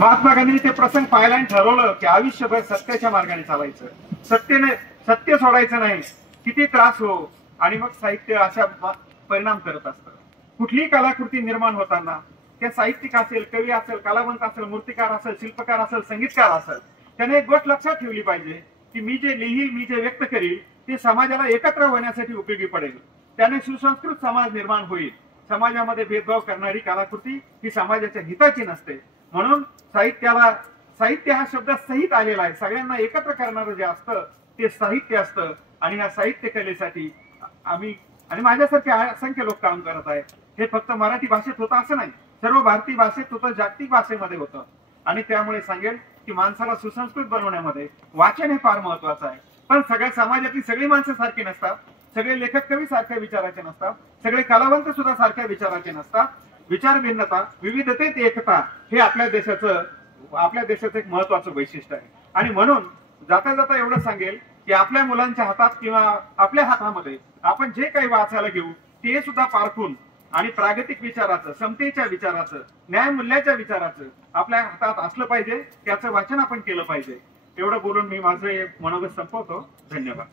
महात्मा गांधींनी ते प्रसंग पाहिला आणि ठरवलं की आयुष्यभर सत्याच्या मार्गाने चालायचं, सत्य सोडायचं नाही, किती त्रास हो. आणि मग साहित्य अशा परिणाम करत असतं. कुठलीही कलाकृती निर्माण होताना ते साहित्यिक असेल, कवी असेल, कलावंत असेल, मूर्तिकार असेल, शिल्पकार असेल, संगीतकार असेल, त्याने एक गोष्ट लक्षात ठेवली पाहिजे की मी जे लिहील, मी जे व्यक्त करील ते समाजाला एकत्र होण्यासाठी उपयोगी पडेल. त्याने सुसंस्कृत समाज निर्माण होईल. समाजामध्ये भेदभाव करणारी कलाकृती ही समाजाच्या हिताची नसते. म्हणून साहित्य हा शब्द सहित आलेला आहे. सगळ्यांना एकत्र करणारं जे असतं ते साहित्य असतं. आणि ह्या साहित्य कलेसाठी आम्ही आणि माझ्यासारखे असंख्य लोक काम करत आहेत. हे फक्त मराठी भाषेत होतं असं नाही, सर्व भारतीय भाषेत होतं, जागतिक भाषेमध्ये होतं. आणि त्यामुळे सांगेल की माणसाला सुसंस्कृत बनवण्यामध्ये वाचन हे फार महत्वाचं आहे. पण सगळ्या समाजातली सगळी माणसं सारखी नसतात, सगळे लेखक कवी सारख्या विचाराचे नसतात, सगळे कलावंत सुद्धा सारख्या विचाराचे नसतात. विचार भिन्नता, विविधतेत एकता हे आपल्या देशाचं एक महत्वाचं वैशिष्ट्य आहे. आणि म्हणून जाता जाता एवढं सांगेल की आपल्या मुलांच्या हातात किंवा आपल्या हातामध्ये आपण जे काही वाचायला घेऊ ते सुद्धा पारखून आणि प्रागतिक विचाराचं, समतेच्या विचाराचं, न्यायमूल्याच्या विचाराचं आपल्या हातात असलं पाहिजे. त्याचं वाचन आपण केलं पाहिजे. एवढं बोलून मी माझं मनोगत संपवतो. धन्यवाद.